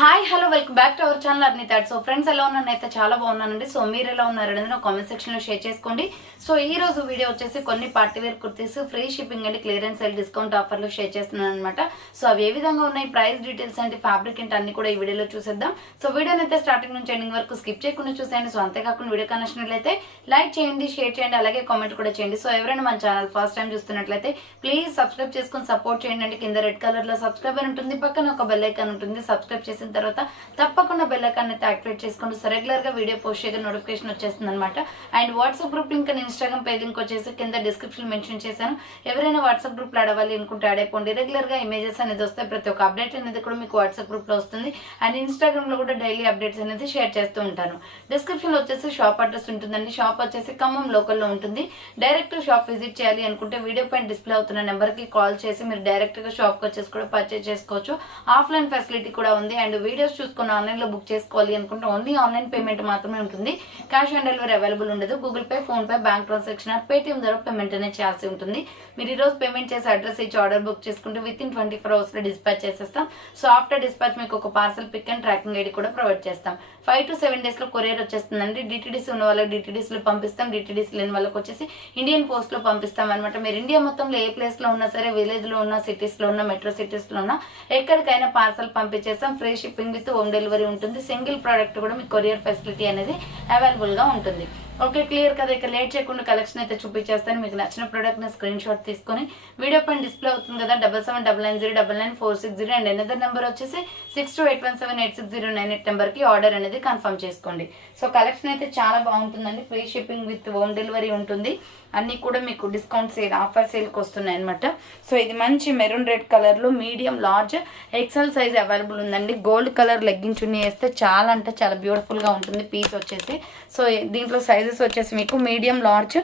Hi hello welcome back to our channel Arnitha. So friends ఎలా ఉన్నానైతే చాలా బాగున్నానండి. సో మీరు ఎలా ఉన్నారనేది నా కామెంట్ సెక్షన్ లో షేర్ చేసుకోండి. సో ఈ రోజు వీడియో వచ్చేసి కొన్ని party wear kurtis free shipping and clearance sale discount ఆఫర్లు షేర్ చేస్తున్నాను అనమాట. సో అవి ఏ విధంగా ఉన్నాయి, ప్రైస్ డీటెయిల్స్ అంటే ఫ్యాబ్రిక్ అంటే అన్ని కూడా ఈ వీడియోలో చూసేద్దాం. సో వీడియోని అయితే స్టార్టింగ్ నుంచి ఎండింగ్ వరకు స్కిప్ చేయకుండా చూసేయండి. సో అంతేకాకుండా వీడియో కనెక్షన్లైతే లైక్ చేయండి, షేర్ చేయండి, అలాగే కామెంట్ కూడా చేయండి. సో ఎవరైనా మన ఛానల్ ఫస్ట్ టైం చూస్తున్నట్లయితే ప్లీజ్ సబ్స్క్రైబ్ చేసుకొని సపోర్ట్ చేయండి. అంటే కింద రెడ్ కలర్ లో సబ్స్క్రైబ్ అని ఉంటుంది, పక్కన ఒక బెల్ ఐకాన్ ఉంటుంది. సబ్స్క్రైబ్ చేసిన తర్వాత తప్పకుండా బెల్ ఐకాన్ అయితే యాక్టివేట్ చేసుకోండి. సో రెగ్యులర్ గా వీడియో పోస్ట్ చేయగా నోటిఫికేషన్ వచ్చేస్తుంది అనమాట. And WhatsApp group link and Instagram page link వచ్చేసి కింద డిస్క్రిప్షన్ మెన్షన్ చేశాను. ఎవరైనా వాట్సాప్ గ్రూప్ లో అడవాలి అనుకుంటే యాడ్ అయిపోండి. రెగ్యులర్ గా ఇమేజెస్ అనేది వస్తాయి, ప్రతి ఒక్క అప్డేట్ అనేది కూడా మీకు వాట్సాప్ గ్రూప్ లో వస్తుంది. అండ్ ఇన్స్టాగ్రామ్ లో కూడా డైలీ అప్డేట్స్ అనేది షేర్ చేస్తూ ఉంటాను. డిస్క్రిప్షన్ లో వచ్చేసి షాప్ అడ్రస్ ఉంటుందండి. షాప్ వచ్చేసి ఖమ్మం లోకల్ లో ఉంటుంది. డైరెక్ట్ షాప్ విజిట్ చేయాలి అనుకుంటే వీడియో పైన డిస్ప్లే అవుతున్న నెంబర్ కి కాల్ చేసి మీరు డైరెక్ట్ గా షాప్ కి వచ్చేసి కూడా పర్చేజ్ చేసుకోవచ్చు. ఆఫ్లైన్ ఫెసిలిటీ కూడా ఉంది. అండ్ వీడియోస్ చూసుకుని ఆన్లైన్ లో బుక్ చేసుకోవాలి అనుకుంటే ఓన్లీ ఆన్లైన్ పేమెంట్ మాత్రమే ఉంటుంది. క్యాష్ ఆన్ డెలివరీ అవైలబుల్ ఉండదు. Google pay, phone pay, bank transaction, Paytm ద్వారా పేమెంట్ అనేది చేయాల్సి ఉంటుంది. మీరు ఈ రోజు పేమెంట్ చేసి అడ్రస్ ఇచ్చి ఆర్డర్ బుక్ చేసుకుంటే విత్ ఇన్ 24 hours లో డిస్పాచ్ చేసేస్తాం. సో ఆఫ్టర్ డిస్పాచ్ మీకు ఒక parcel pick and tracking ID కూడా ప్రొవైడ్ చేస్తాం. 5 to 7 days లో కొరియర్ వచ్చేస్తుందండి. డిటిడిసి ఉన్న వాళ్ళకి డిటిడిసి లో పంపిస్తాం. డిటిడిసి లేని వాళ్ళకి వచ్చేసి ఇండియన్ పోస్ట్ లో పంపిస్తాం అనమాట. మీరు ఇండియా మొత్తంలో ఏ ప్లేస్ లో ఉన్నా సరే, విలేజ్ లో ఉన్న, సిటీస్ లో ఉన్న, మెట్రో సిటీస్ లో ఉన్న ఎక్కడికైనా పార్సల్ పంపించేస్తాం. Free shipping with home delivery ఉంటుంది. సింగిల్ ప్రోడక్ట్ కూడా మీకు కొరియర్ ఫెసిలిటీ అనేది అవైలబుల్ గా ఉంటుంది. ఓకే, క్లియర్ కదా. ఇక లేట్ చేయకుండా కలెక్షన్ అయితే చూపించేస్తాను. మీకు నచ్చిన ప్రోడక్ట్ ని స్క్రీన్ షాట్ తీసుకొని వీడియో పైన డిస్ప్లే అవుతుంది కదా 7799099460 అండ్ ఎనదర్ నెంబర్ వచ్చేసి 6281786098 నెంబర్ కి ఆర్డర్ అనేది కన్ఫర్మ్ చేసుకోండి. సో కలెక్షన్ అయితే చాలా బాగుంటుందండి. Free shipping with home delivery ఉంటుంది. అన్ని కూడా మీకు డిస్కౌంట్ సేల్, ఆఫర్ సేల్కి వస్తున్నాయి అనమాట. సో ఇది మంచి మెరూన్ రెడ్ కలర్ లో medium, large, XL size available ఉందండి. గోల్డ్ కలర్ లెగ్గింగ్ చున్నీ వేస్తే చాలా అంటే చాలా బ్యూటిఫుల్ గా ఉంటుంది పీస్ వచ్చేసి. సో దీంట్లో సైజెస్ వచ్చేసి మీకు మీడియం, లార్జ్,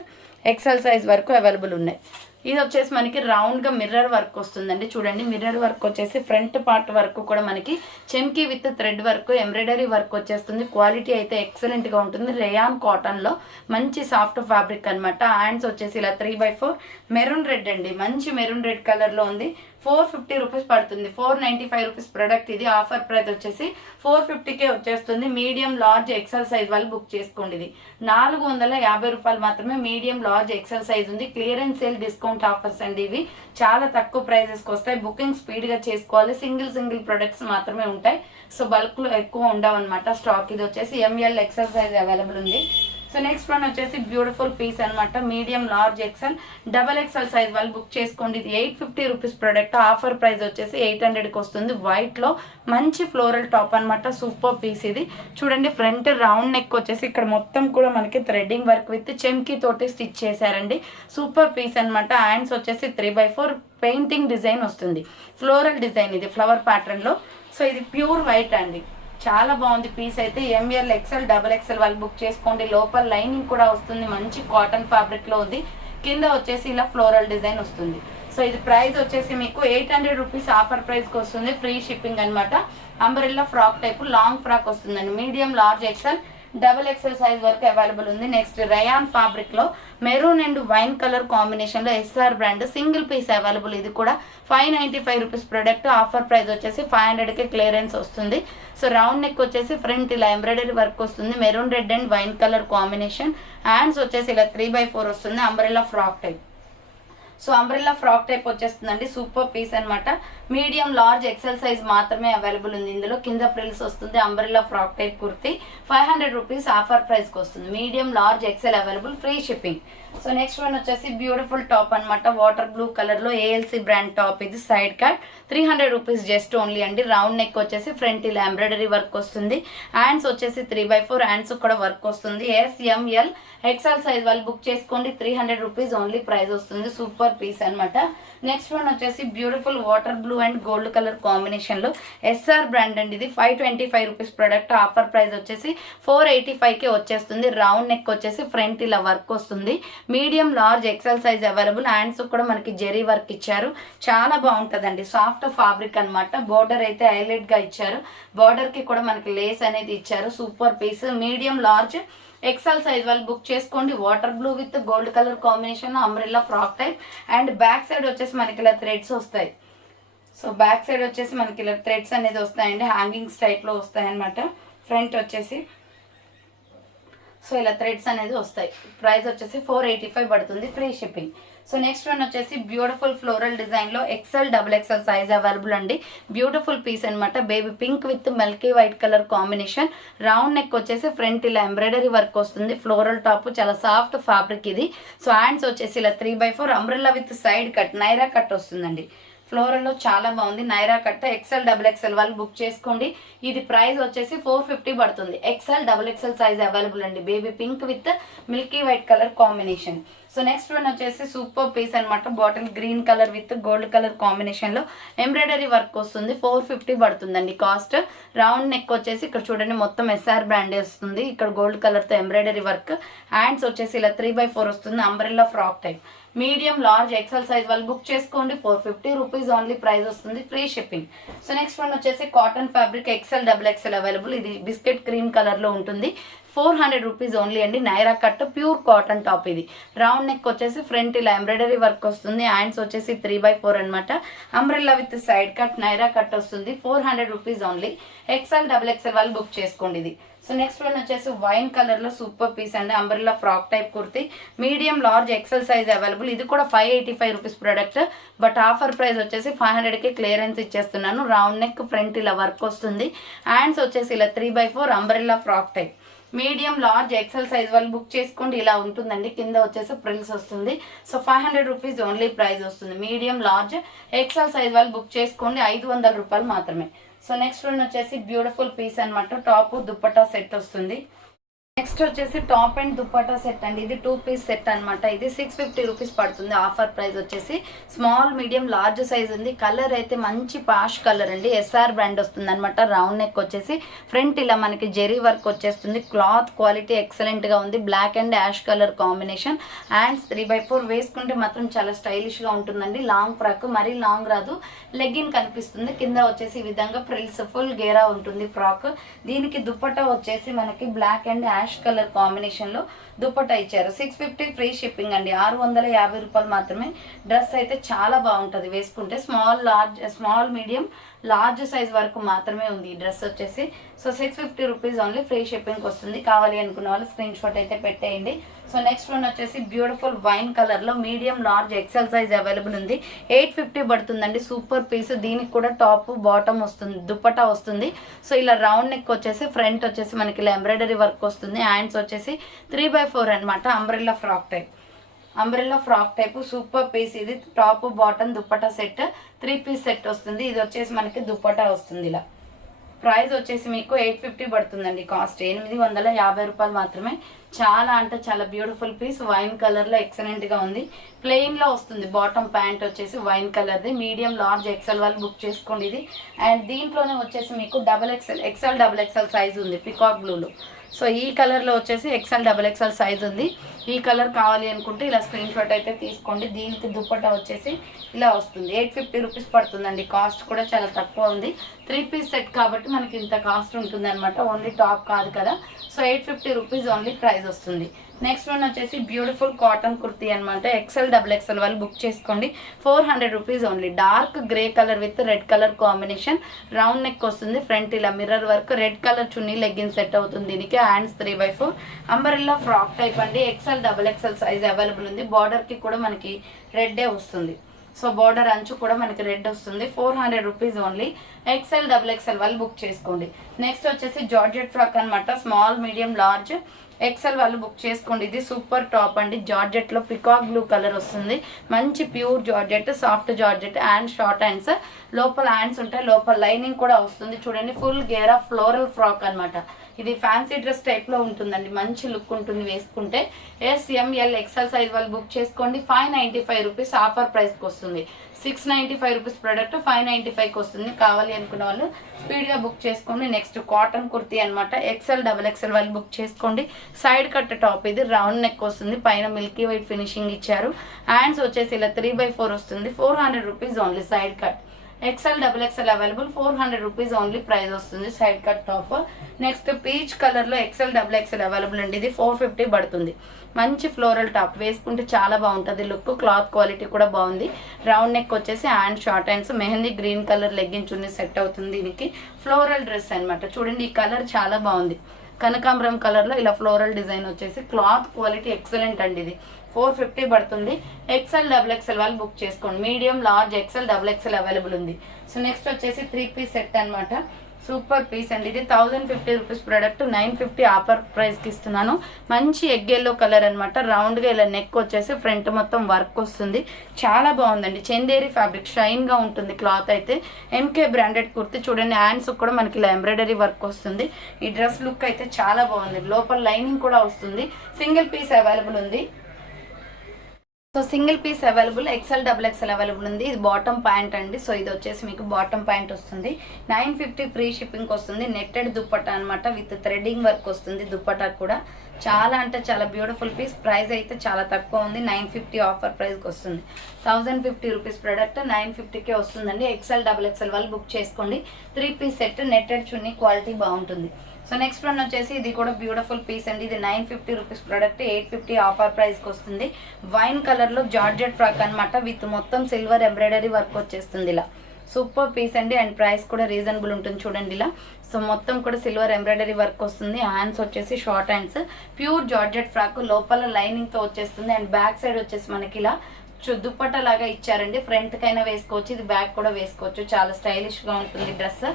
ఎక్సెల్ సైజ్ వరకు అవైలబుల్ ఉన్నాయి. ఇది వచ్చేసి మనకి రౌండ్ గా మిర్రర్ వర్క్ వస్తుందండి. చూడండి, మిర్రర్ వర్క్ వచ్చేసి ఫ్రంట్ పార్ట్ వరకు కూడా మనకి chamki with thread work, embroidery work వచ్చేస్తుంది. క్వాలిటీ అయితే ఎక్సలెంట్ గా ఉంటుంది. రేయాన్ కాటన్ లో మంచి సాఫ్ట్ ఫ్యాబ్రిక్ అనమాట. హ్యాండ్స్ వచ్చేసి ఇలా 3/4 మెరూన్ రెడ్ అండి. మంచి మెరూన్ రెడ్ కలర్ లో ఉంది. 450 రూపీస్ పడుతుంది. 495 రూపీస్ ప్రొడక్ట్ ఇది. ఆఫర్ ప్రైస్ వచ్చేసి 450కే వచ్చేస్తుంది. మీడియం, లార్జ్, ఎక్సెల్ సైజ్ వాళ్ళు బుక్ చేసుకోండి. ఇది 450 రూపాయలు మాత్రమే. మీడియం, లార్జ్, ఎక్సెల్ సైజ్ ఉంది. క్లియరెన్స్ సేల్ డిస్కౌంట్ ఆఫర్స్ అండి. ఇవి చాలా తక్కువ ప్రైజెస్ కి వస్తాయి. బుకింగ్ స్పీడ్ గా చేసుకోవాలి. సింగిల్ ప్రొడక్ట్స్ మాత్రమే ఉంటాయి. సో బల్క్ లో ఎక్కువ ఉండవు అనమాట స్టాక్. ఇది వచ్చేసి ఎంఎల్, ఎక్సెల్ సైజ్ అవైలబుల్ ఉంది. సో నెక్స్ట్ వన్ వచ్చేసి బ్యూటిఫుల్ పీస్ అనమాట. Medium, large, XL, double XL size వాళ్ళు బుక్ చేసుకోండి. ఇది 850 రూపీస్ ప్రొడక్ట్. ఆఫర్ ప్రైస్ వచ్చేసి 800కి వస్తుంది. వైట్ లో మంచి ఫ్లోరల్ టాప్ అనమాట. సూపర్ పీస్ ఇది. చూడండి, ఫ్రంట్ రౌండ్ నెక్ వచ్చేసి ఇక్కడ మొత్తం కూడా మనకి థ్రెడ్డింగ్ వర్క్ విత్ చెమ్కి తోటి స్టిచ్ చేశారండి. సూపర్ పీస్ అనమాట. హ్యాండ్స్ వచ్చేసి 3/4 పెయింటింగ్ డిజైన్ వస్తుంది. ఫ్లోరల్ డిజైన్ ఇది ఫ్లవర్ ప్యాటర్న్ లో. సో ఇది ప్యూర్ వైట్ అండి. చాలా బాగుంది పీస్ అయితే. ఎంఎల్, ఎక్సెల్, డబల్ ఎక్సెల్ వాళ్ళు బుక్ చేసుకోండి. లోపల లైనింగ్ కూడా వస్తుంది. మంచి కాటన్ ఫ్యాబ్రిక్ లో ఉంది. కింద వచ్చేసి ఇలా ఫ్లోరల్ డిజైన్ వస్తుంది. సో ఇది ప్రైస్ వచ్చేసి మీకు 800 రూపీస్ ఆఫర్ ప్రైస్ కి వస్తుంది. ఫ్రీ షిప్పింగ్ అనమాట. Umbrella frock type long frock వస్తుందండి. Medium, large, XL, double XL size వరకు అవైలబుల్ ఉంది. నెక్స్ట్ రేయాన్ ఫ్యాబ్రిక్ లో maroon and wine colour combination లో SR brand single piece available. ఇది కూడా 595 రూపీస్ ప్రొడక్ట్. ఆఫర్ ప్రైస్ వచ్చేసి 500కి క్లియరెన్స్ వస్తుంది. సో రౌండ్ నెక్ వచ్చేసి ఫ్రంట్ ఇలా ఎంబ్రాయిడరీ వర్క్ వస్తుంది. Maroon red and wine colour combination. Hands వచ్చేసి ఇలా 3/4 వస్తుంది. Umbrella frock type. So umbrella frock type వచ్చేస్తుందండి. సూపర్ పీస్ అనమాట. మీడియం, లార్జ్, ఎక్సెల్ సైజ్ మాత్రమే అవైలబుల్ ఉంది. ఇందులో కింద ప్రిల్స్ వస్తుంది. Umbrella frock type kurti 500 rupees offer price కి వస్తుంది. Medium, large, XL available. Free shipping. So next one వచ్చేసి బ్యూటిఫుల్ టాప్ అనమాట. వాటర్ బ్లూ కలర్ లో ఏఎల్సి బ్రాండ్ టాప్. ఇది side cut 300 rupees just only అండి. రౌండ్ నెక్ వచ్చేసి front ఇలా embroidery work వస్తుంది. హ్యాండ్స్ వచ్చేసి 3/4 హ్యాండ్స్ కూడా వర్క్ వస్తుంది. ఎస్ఎంఎల్, ఎక్సెల్ సైజ్ వాళ్ళు బుక్ చేసుకోండి. 300 రూపీస్ ఓన్లీ ప్రైస్ వస్తుంది. సూపర్ పీస్ అనమాట. నెక్స్ట్ వన్ వచ్చేసి beautiful water blue and gold colour combination లో ఎస్ఆర్ బ్రాండ్ అండి. ఇది 525 రూపీస్ ప్రొడక్ట్. ఆఫర్ ప్రైస్ వచ్చేసి 485కే వచ్చేస్తుంది. రౌండ్ నెక్ వచ్చేసి ఫ్రంట్ ఇలా వర్క్ వస్తుంది. Medium, large, XL size available. Hands కూడా మనకి జెరీ వర్క్ ఇచ్చారు. చాలా బాగుంటదండి. సాఫ్ట్ ఫ్యాబ్రిక్ అనమాట. బోర్డర్ అయితే హైలైట్ గా ఇచ్చారు. బోర్డర్ కి కూడా మనకి లేస్ అనేది ఇచ్చారు. Super piece. Medium, large, XL size వాళ్ళు బుక్ చేసుకోండి. Water blue with gold colour combination, umbrella frock type. And back side వచ్చేసి మనకి ఇలా థ్రెడ్స్ వస్తాయి. సో బ్యాక్ సైడ్ వచ్చేసి మనకి ఇలా థ్రెడ్స్ అనేది వస్తాయండి, హ్యాంగింగ్స్ టైప్లో వస్తాయన్నమాట. ఫ్రంట్ వచ్చేసి సో ఇలా థ్రెడ్స్ అనేది వస్తాయి. ప్రైస్ వచ్చేసి 485 పడుతుంది, free shipping. So next one వచ్చేసి బ్యూటిఫుల్ ఫ్లోరల్ డిజైన్లో XL XXL సైజ్ అవైలబుల్ అండి. బ్యూటిఫుల్ పీస్ అనమాట. Baby pink with Milky white colour combination. Round neck వచ్చేసి ఫ్రంట్ ఇలా ఎంబ్రాయిడరీ వర్క్ వస్తుంది. ఫ్లోరల్ టాప్, చాలా సాఫ్ట్ ఫ్యాబ్రిక్ ఇది. సో హ్యాండ్స్ వచ్చేసి ఇలా 3/4 umbrella with side cut, Naira cut వస్తుందండి. ఫ్లోరల్లో చాలా బాగుంది, నైరా కట్ట. XL XXL వాళ్ళు బుక్ చేసుకోండి. ఇది ప్రైస్ వచ్చేసి 450 పడుతుంది. XL XXL సైజ్ అవైలబుల్ అండి. Baby pink with Milky white colour combination. So next one వచ్చేసి సూపర్ పీస్ అనమాట. Bottle green colour with gold colour కాంబినేషన్లో ఎంబ్రాయిడరీ వర్క్ వస్తుంది. 450 పడుతుందండి కాస్ట్. రౌండ్ నెక్ వచ్చేసి ఇక్కడ చూడండి మొత్తం SR బ్రాండ్ వస్తుంది. ఇక్కడ గోల్డ్ కలర్తో ఎంబ్రాయిడరీ వర్క్. హ్యాండ్స్ వచ్చేసి ఇలా 3/4 వస్తుంది, umbrella frock type. Medium large XL size వాళ్ళు బుక్ చేసుకోండి. 450 రూపీస్ ఓన్లీ ప్రైస్ వస్తుంది, free shipping. So next one వచ్చేసి cotton fabric XL XXL available. ఇది బిస్కెట్ క్రీమ్ కలర్లో ఉంటుంది. 400 రూపీస్ ఓన్లీ అండి. Naira cut pure cotton top ఇది. రౌండ్ నెక్ వచ్చేసి ఫ్రంట్ ఇలా ఎంబ్రాయిడరీ వర్క్ వస్తుంది. హ్యాండ్స్ వచ్చేసి 3/4 అనమాట. Umbrella with side cut, Naira cut వస్తుంది. 400 రూపీస్ ఓన్లీ. XL XXL వాళ్ళు బుక్ చేసుకోండి ఇది. సో నెక్స్ట్ వన్ వచ్చేసి వైన్ కలర్ లో సూపర్ పీస్ అండి. Umbrella frock type kurti. Medium large XL size available. ఇది కూడా 585 rupees product. But offer price వచ్చేసి 500కి క్లియరెన్స్ ఇచ్చేస్తున్నాను. రౌండ్ నెక్ ఫ్రంట్ ఇలా వర్క్ వస్తుంది. హ్యాండ్స్ వచ్చేసి ఇలా 3/4 umbrella frock type. Medium large XL size వాళ్ళు బుక్ చేసుకోండి. ఇలా ఉంటుందండి. కింద వచ్చేసి ప్రిల్స్ వస్తుంది. సో 500 రూపీస్ ఓన్లీ ప్రైస్ వస్తుంది. మీడియం లార్జ్ XL సైజ్ వాళ్ళు బుక్ చేసుకోండి. 500 రూపాయలు మాత్రమే. సో నెక్స్ట్ వన్ వచ్చేసి బ్యూటిఫుల్ పీస్ అనమాట. టాప్ దుప్పటా సెట్ వస్తుంది. నెక్స్ట్ వచ్చేసి టాప్ అండ్ దుప్పటా సెట్ అండి. ఇది 2 పీస్ సెట్ అనమాట. ఇది 650 రూపీస్ పడుతుంది. ఆఫర్ ప్రైస్ వచ్చేసి స్మాల్ మీడియం లార్జ్ సైజ్ ఉంది. కలర్ అయితే మంచి పాష్ కలర్ అండి. SR బ్రాండ్ వస్తుంది అనమాట. రౌండ్ నెక్ వచ్చేసి ఫ్రంట్ ఇలా మనకి జెరీ వర్క్ వచ్చేస్తుంది. క్లాత్ క్వాలిటీ ఎక్సలెంట్ గా ఉంది. Black and ash colour combination. Hands 3/4 వేసుకుంటే మాత్రం చాలా స్టైలిష్ గా ఉంటుందండి. లాంగ్ ఫ్రాక్, మరీ లాంగ్ రాదు. లెగ్గిన్ కనిపిస్తుంది. కింద వచ్చేసి ఈ విధంగా ఫ్రిల్స్ ఫుల్ గేరా ఉంటుంది ఫ్రాక్. దీనికి దుప్పటా వచ్చేసి మనకి black and ash colour combination లో దుపట్టా ఇచ్చారు. 650 ఫ్రీ షిప్పింగ్ అండి. 650 రూపాయలు మాత్రమే. డ్రెస్ అయితే చాలా బాగుంటుంది వేసుకుంటే. స్మాల్ మీడియం లార్జ్ సైజ్ వరకు మాత్రమే ఉంది ఈ డ్రెస్ వచ్చేసి. So 650 rupees only, free shipping వస్తుంది. కావాలి అనుకున్న వాళ్ళు స్క్రీన్ షాట్ అయితే పెట్టేయండి. సో నెక్స్ట్ వన్ వచ్చేసి బ్యూటిఫుల్ వైన్ కలర్ లో medium large XL size available ఉంది. 850 పడుతుందండి. Super piece. దీనికి కూడా టాప్ బాటమ్ వస్తుంది, దుపట్టా వస్తుంది. సో ఇలా రౌండ్ నెక్ వచ్చేసి ఫ్రంట్ వచ్చేసి మనకి ఇలా ఎంబ్రాయిడరీ వర్క్ వస్తుంది. హ్యాండ్స్ వచ్చేసి 3/4 అనమాట. Umbrella frock type. Umbrella frock type super piece ఇది. Top bottom dupatta set 3 piece set వస్తుంది. ఇది వచ్చేసి మనకి దుపట్టా వస్తుంది. ఇలా ప్రైస్ వచ్చేసి మీకు 850 పడుతుందండి. కాస్ట్ 850 రూపాయలు మాత్రమే. చాలా అంటే చాలా బ్యూటిఫుల్ పీస్. వైన్ కలర్ లో ఎక్సలెంట్ గా ఉంది. ప్లెయిన్ లో వస్తుంది. బాటమ్ ప్యాంట్ వచ్చేసి wine colour the. Medium large XL వాళ్ళు బుక్ చేసుకోండి ఇది. అండ్ దీంట్లోనే వచ్చేసి మీకు XL XXL సైజ్ ఉంది పికాక్ బ్లూలో. సో ఈ కలర్ లో వచ్చేసి XL XXL సైజ్ ఉంది. ఈ కలర్ కావాలి అనుకుంటే ఇలా స్క్రీన్ షాట్ అయితే తీసుకోండి. దీనికి దుపట్టా వచ్చేసి ఇలా వస్తుంది. 850 రూపీస్ పడుతుందండి. కాస్ట్ కూడా చాలా తక్కువ ఉంది. 3 పీస్ సెట్ కాబట్టి మనకి ఇంత కాస్ట్ ఉంటుంది అనమాట. ఓన్లీ టాప్ కాదు కదా. సో 850 రూపీస్ ఓన్లీ ప్రైస్ వస్తుంది. నెక్స్ట్ వన్ వచ్చేసి బ్యూటిఫుల్ కాటన్ కుర్తీ అనమాట. XL XXL వాళ్ళు బుక్ చేసుకోండి. 400 rupees only. Dark grey colour with red colour combination. Round neck వస్తుంది. ఫ్రంట్ ఇలా మిర్రర్ వర్క్. రెడ్ కలర్ చున్నీ లెగ్గిన్ సెట్ అవుతుంది దీనికి. హ్యాండ్స్ 3/4 అంబరెల్లా ఫ్రాక్ టైప్ అండి. XL XXL సైజ్ అవైలబుల్ ఉంది. Border కి కూడా మనకి రెడ్డే వస్తుంది. సో బార్డర్ అంచు కూడా మనకి రెడ్ వస్తుంది. 400 రూపీస్ ఓన్లీ. XL XXL వాళ్ళు బుక్ చేసుకోండి. నెక్స్ట్ వచ్చేసి జార్జెట్ ఫ్రాక్ అనమాట. స్మాల్ మీడియం లార్జ్ XL వాళ్ళు బుక్ చేసుకోండి. ఇది సూపర్ టాప్ అండి. జార్జెట్ లో పికాక్ బ్లూ కలర్ వస్తుంది. మంచి pure georgette, soft georgette. Hand short hands. లోపల హ్యాండ్స్ ఉంటాయి. లోపల లైనింగ్ కూడా వస్తుంది. చూడండి ఫుల్ గేరా ఫ్లోరల్ ఫ్రాక్ అనమాట. ఇది ఫ్యాన్సీ డ్రెస్ టైప్ లో ఉంటుందండి. మంచి లుక్ ఉంటుంది వేసుకుంటే. SML XL సైజ్ వాళ్ళు బుక్ చేసుకోండి. 595 రూపీస్ ఆఫర్ ప్రైస్ కి వస్తుంది. 695 రూపీస్ ప్రోడక్ట్ 595కి వస్తుంది. కావాలి అనుకున్న వాళ్ళు స్పీడ్ గా బుక్ చేసుకోండి. నెక్స్ట్ కాటన్ కుర్తీ అనమాట. XL XXL వాళ్ళు బుక్ చేసుకోండి. సైడ్ కట్ టాప్ ఇది. రౌండ్ నెక్ వస్తుంది. పైన మిల్కీ వైట్ ఫినిషింగ్ ఇచ్చారు. హ్యాండ్స్ వచ్చేసి ఇలా 3/4 వస్తుంది. 400 rupees only. Side cut XL double XL available 400 rupees only price వస్తుంది side cut top. Next peach colour లో ఎక్సెల్ డబుల్ ఎక్సెల్ అవైలబుల్ అండి. ఇది 450 పడుతుంది. మంచి ఫ్లోరల్ టాప్ వేసుకుంటే చాలా బాగుంటుంది లుక్. క్లాత్ క్వాలిటీ కూడా బాగుంది. రౌండ్ నెక్ వచ్చేసి hand short hands mehndi green colour legging chunni set అవుతుంది. దీనికి ఫ్లోరల్ డ్రెస్ అనమాట. చూడండి ఈ కలర్ చాలా బాగుంది. కనకాంబరం కలర్ లో ఇలా ఫ్లోరల్ డిజైన్ వచ్చేసి క్లాత్ క్వాలిటీ ఎక్సలెంట్ అండి. ఇది 450 పడుతుంది. ఎక్సెల్ డబుల్ ఎక్సెల్ వాళ్ళు బుక్ చేసుకోండి. Medium large XL double XL available ఉంది. సో నెక్స్ట్ వచ్చేసి 3 పీస్ సెట్ అనమాట. సూపర్ పీస్ అండి. ఇది 1050 రూపీస్ ప్రోడక్ట్ 950 ఆఫర్ ప్రైస్ కి ఇస్తున్నాను. మంచి ఎగ్ ఎల్లో కలర్ అనమాట. రౌండ్ గా ఇలా నెక్ వచ్చేసి ఫ్రంట్ మొత్తం వర్క్ వస్తుంది. చాలా బాగుందండి. చందేరి ఫ్యాబ్రిక్ షైన్ గా ఉంటుంది క్లాత్ అయితే. ఎంకే బ్రాండెడ్ కుర్తి చూడండి. హ్యాండ్స్ కూడా మనకి ఇలా ఎంబ్రాయిడరీ వర్క్ వస్తుంది. ఈ డ్రెస్ లుక్ అయితే చాలా బాగుంది. లోపల లైనింగ్ కూడా వస్తుంది. సింగిల్ పీస్ అవైలబుల్ ఉంది. So single piece available XL double XL available ఉంది. ఇది బాటమ్ ప్యాంట్ అండి. సో ఇది వచ్చేసి మీకు బాటమ్ ప్యాంట్ వస్తుంది. 950 ఫ్రీ షిప్పింగ్ వస్తుంది. నెట్టెడ్ దుప్పట్టా అనమాట. విత్ థ్రెడ్డింగ్ వర్క్ వస్తుంది. దుప్పట్టా కూడా చాలా అంటే చాలా బ్యూటిఫుల్ పీస్. ప్రైస్ అయితే చాలా తక్కువ ఉంది. 950 ఆఫర్ ప్రైస్కి వస్తుంది. 1050 రూపీస్ ప్రోడక్ట్ 950కే వస్తుందండి. ఎక్సెల్ డబుల్ ఎక్సెల్ వాళ్ళు బుక్ చేసుకోండి. 3 పీస్ సెట్ నెట్టెడ్ చున్నీ క్వాలిటీ బాగుంటుంది. సో నెక్స్ట్ వన్ వచ్చేసి ఇది కూడా బ్యూటిఫుల్ పీస్ అండి. ఇది 950 రూపీస్ ప్రోడక్ట్ 850 ఆఫర్ ప్రైస్కి వస్తుంది. వైన్ కలర్లో జార్జెట్ ఫ్రాక్ అనమాట. విత్ మొత్తం సిల్వర్ ఎంబ్రాయిడరీ వర్క్ వచ్చేస్తుంది. ఇలా సూపర్ పీస్ అండి. అండ్ ప్రైస్ కూడా రీజనబుల్ ఉంటుంది. చూడండి ఇలా. సో మొత్తం కూడా సిల్వర్ ఎంబ్రాయిడరీ వర్క్ వస్తుంది. హ్యాండ్స్ వచ్చేసి short hands. Pure georgette frock లోపల లైనింగ్తో వచ్చేస్తుంది. అండ్ బ్యాక్ సైడ్ వచ్చేసి మనకి ఇలా దుప్పట్టా లాగా ఇచ్చారండి. ఫ్రంట్ కైనా వేసుకోవచ్చు. ఇది బ్యాక్ కూడా వేసుకోవచ్చు. చాలా స్టైలిష్ గా ఉంటుంది dress.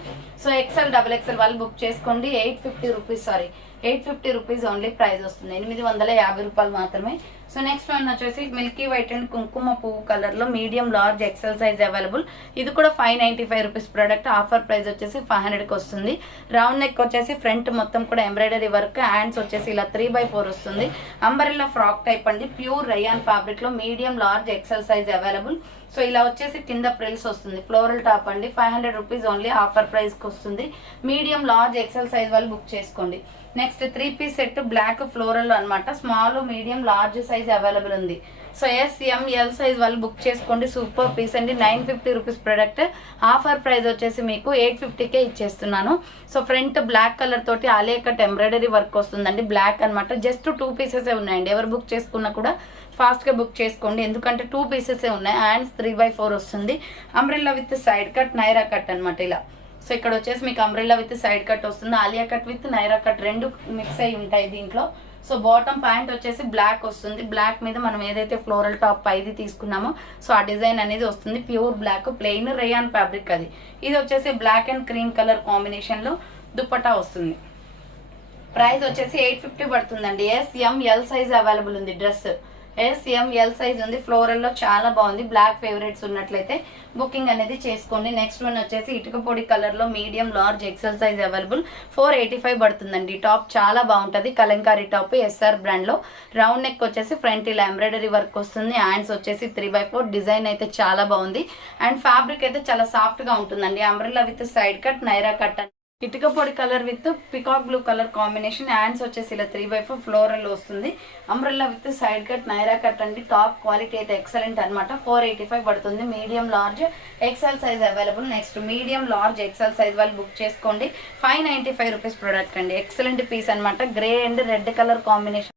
So XL double XL వాళ్ళు బుక్ చేసుకోండి. 850 రూపీస్ ఓన్లీ ప్రైస్ వస్తుంది. 850 రూపాయలు మాత్రమే. సో నెక్స్ట్ వన్ వచ్చేసి మిల్కీ వైట్ అండ్ కుంకుమ పువ్వు కలర్ లో medium large XL size available. ఇది కూడా 595 రూపీస్ ప్రోడక్ట్. ఆఫర్ ప్రైస్ వచ్చేసి 500కి వస్తుంది. రౌండ్ నెక్ వచ్చేసి ఫ్రంట్ మొత్తం కూడా ఎంబ్రాయిడరీ వర్క్. హ్యాండ్స్ వచ్చేసి ఇలా 3x4 వస్తుంది. అంబరెల్లా ఫ్రాక్ టైప్ అండి. ప్యూర్ రయాన్ ఫ్యాబ్రిక్ లో medium large XL size available. So ఇలా వచ్చేసి కింద ప్రిల్స్ వస్తుంది. ఫ్లోరల్ టాప్ అండి. 500 రూపీస్ ఓన్లీ ఆఫర్ ప్రైస్ కి వస్తుంది. మీడియం లార్జ్ ఎక్సెల్ సైజ్ వాళ్ళు బుక్ చేసుకోండి. Next 3 piece set black floral అనమాట. Small medium large size available ఉంది. సో SML సైజ్ వాళ్ళు బుక్ చేసుకోండి. సూపర్ పీస్ అండి. 950 రూపీస్ ప్రోడక్ట్. ఆఫర్ ప్రైస్ వచ్చేసి మీకు 850కే ఇచ్చేస్తున్నాను. సో ఫ్రంట్ బ్లాక్ కలర్ తోటి ఆలియా కట్ ఎంబ్రాయిడరీ వర్క్ వస్తుందండి. బ్లాక్ అనమాట. జస్ట్ 2 పీసెస్ ఉన్నాయండి. ఎవరు బుక్ చేసుకున్నా కూడా ఫాస్ట్ గా బుక్ చేసుకోండి. ఎందుకంటే 2 పీసెస్ ఉన్నాయి. హ్యాండ్స్ 3x4 వస్తుంది. Umbrella with side cut Naira cut అనమాట. ఇలా సో ఇక్కడ వచ్చేసి మీకు అంబ్రెల్లా విత్ సైడ్ కట్ వస్తుంది. Alia cut with Naira cut రెండు మిక్స్ అయి ఉంటాయి దీంట్లో. సో బాటమ్ ప్యాంట్ వచ్చేసి బ్లాక్ వస్తుంది. బ్లాక్ మీద మనం ఏదైతే ఫ్లోరల్ టాప్ పైది తీసుకున్నామో సో ఆ డిజైన్ అనేది వస్తుంది. Pure black plain rayon fabric అది. ఇది వచ్చేసి black and cream colour combination లో దుప్పటా వస్తుంది. ప్రైస్ వచ్చేసి 850 పడుతుందండి. SML సైజ్ అవైలబుల్ ఉంది. డ్రెస్ SML సైజ్ ఉంది. ఫ్లోరల్ లో చాలా బాగుంది. బ్లాక్ ఫేవరెట్స్ ఉన్నట్లయితే బుకింగ్ అనేది చేసుకోండి. నెక్స్ట్ వన్ వచ్చేసి ఇటుక పొడి కలర్ లో medium large XL size available 485 పడుతుందండి. టాప్ చాలా బాగుంటది. కలంకారీ టాప్ SR బ్రాండ్ లో. రౌండ్ నెక్ వచ్చేసి ఫ్రంట్ ఇలా ఎంబ్రాయిడరీ వర్క్ వస్తుంది. హ్యాండ్స్ వచ్చేసి 3x4 డిజైన్ అయితే చాలా బాగుంది. అండ్ ఫ్యాబ్రిక్ అయితే చాలా సాఫ్ట్ గా ఉంటుందండి. Umbrella with side cut Naira cut. ఇటుక పొడి colour with peacock blue colour combination. Hands వచ్చేసి ఇలా 3x4 ఫ్లోరల్ వస్తుంది. Umbrella with side cut Naira cut అండి. టాప్ క్వాలిటీ అయితే ఎక్సలెంట్ అనమాట. 485 పడుతుంది. Medium large XL size available. Next medium large XL size వాళ్ళు బుక్ చేసుకోండి. 595 రూపీస్ ప్రోడక్ట్ అండి. ఎక్సలెంట్ పీస్ అనమాట. Grey and red colour combination.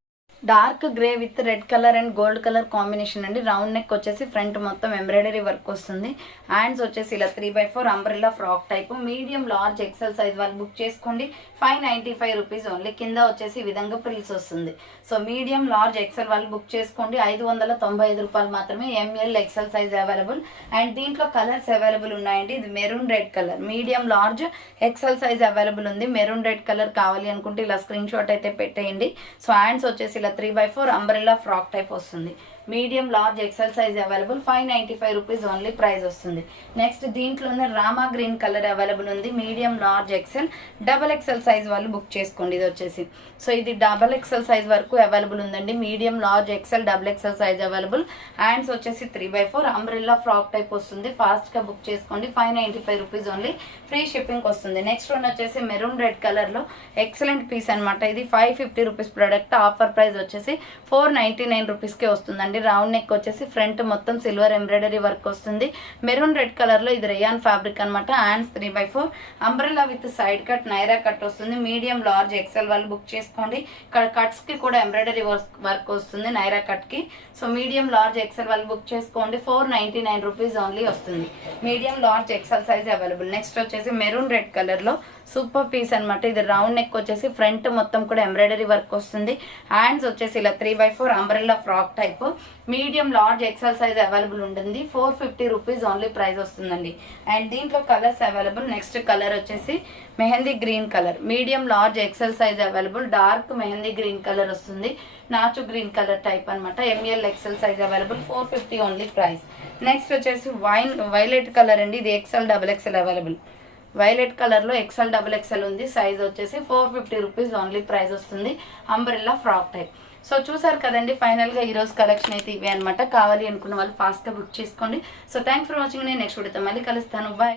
Dark grey with red colour and gold colour combination అండి. Round neck వచ్చేసి front మొత్తం embroidery work వస్తుంది. Hands వచ్చేసి ఇలా 3x4 umbrella frock type. Medium large XL size వాళ్ళు book చేసుకోండి. 595 rupees only. కింద వచ్చేసి ఈ విధంగా ప్రిల్స్ వస్తుంది. సో మీడియం లార్జ్ ఎక్సెల్ వాళ్ళు బుక్ చేసుకోండి. 595 రూపాయలు మాత్రమే. ML XL size available. And దీంట్లో కలర్స్ అవైలబుల్ ఉన్నాయండి. ఇది maroon red colour. Medium large XL size available ఉంది. మెరూన్ రెడ్ కలర్ కావాలి అనుకుంటే ఇలా స్క్రీన్ షాట్ అయితే పెట్టేయండి. సో హ్యాండ్స్ వచ్చేసి ఇలా 3x4 అంబ్రెల్లా ఫ్రాక్ టైప్ వస్తుంది. Medium large XL size available. 595 rupees only price వస్తుంది. నెక్స్ట్ దీంట్లోనే రామా గ్రీన్ కలర్ అవైలబుల్ ఉంది. Medium large XL double XL size వాళ్ళు బుక్ చేసుకోండి. ఇది వచ్చేసి సో ఇది డబల్ ఎక్సెల్ సైజ్ వరకు అవైలబుల్ ఉందండి. Medium large XL double XL size available. Hands వచ్చేసి 3x4 అంబ్రెల్లా ఫ్రాక్ టైప్ వస్తుంది. ఫాస్ట్ గా బుక్ చేసుకోండి. 595 రూపీస్ ఓన్లీ. ఫ్రీ షిప్పింగ్ వస్తుంది. నెక్స్ట్ వన్ వచ్చేసి మెరూన్ రెడ్ కలర్ లో ఎక్సలెంట్ పీస్ అనమాట. ఇది 550 రూపీస్ ప్రోడక్ట్. ఆఫర్ ప్రైస్ వచ్చేసి 499 రూపీస్ కే వస్తుందండి. అండి. రౌండ్ నెక్ వచ్చేసి ఫ్రంట్ మొత్తం సిల్వర్ ఎంబ్రాయిడరీ వర్క్ వస్తుంది. మెరూన్ రెడ్ కలర్ లో ఇది రేయాన్ ఫ్యాబ్రిక్ అనమాట. Hands 3/4 umbrella with side cut Naira cut వస్తుంది. మీడియం లార్జ్ ఎక్సెల్ వాళ్ళు బుక్ చేసుకోండి. ఇక్కడ కట్స్ కి కూడా ఎంబ్రాయిడరీ వర్క్ వస్తుంది నైరా కట్ కి. సో మీడియం లార్జ్ ఎక్సెల్ వాళ్ళు బుక్ చేసుకోండి. 499 రూపీస్ ఓన్లీ వస్తుంది. Medium large XL size available. Next వచ్చేసి మెరూన్ రెడ్ కలర్ లో సూపర్ పీస్ అనమాట. ఇది రౌండ్ నెక్ వచ్చేసి ఫ్రంట్ మొత్తం కూడా ఎంబ్రాయిడరీ వర్క్ వస్తుంది. హ్యాండ్స్ వచ్చేసి ఇలా 3/4 umbrella frock type. Medium large XL size available ఉంటుంది. 450 రూపీస్ ఓన్లీ ప్రైస్ వస్తుందండి. అండ్ దీంట్లో కలర్స్ అవైలబుల్. నెక్స్ట్ కలర్ వచ్చేసి mehndi green colour. Medium large XL size available. Dark mehndi green colour వస్తుంది. నాచు గ్రీన్ కలర్ టైప్ అనమాట. M L XL size available. 450 only price. Next వచ్చేసి violet colour అండి. ఇది XL XXL available. Violet colour లో XL XXL ఉంది. Size వచ్చేసి 450 రూపీస్ ఓన్లీ ప్రైస్ వస్తుంది. Umbrella frock type. సో చూసారు కదండి, ఫైనల్ గా ఈ రోజు కలెక్షన్ అయితే ఇవే అనమాట. కావాలి అనుకున్న వాళ్ళు ఫాస్ట్ గా బుక్ చేసుకోండి. So thanks for watching. నేను నెక్స్ట్ వీడియోతో మళ్ళీ కలుస్తాను. బాయ్.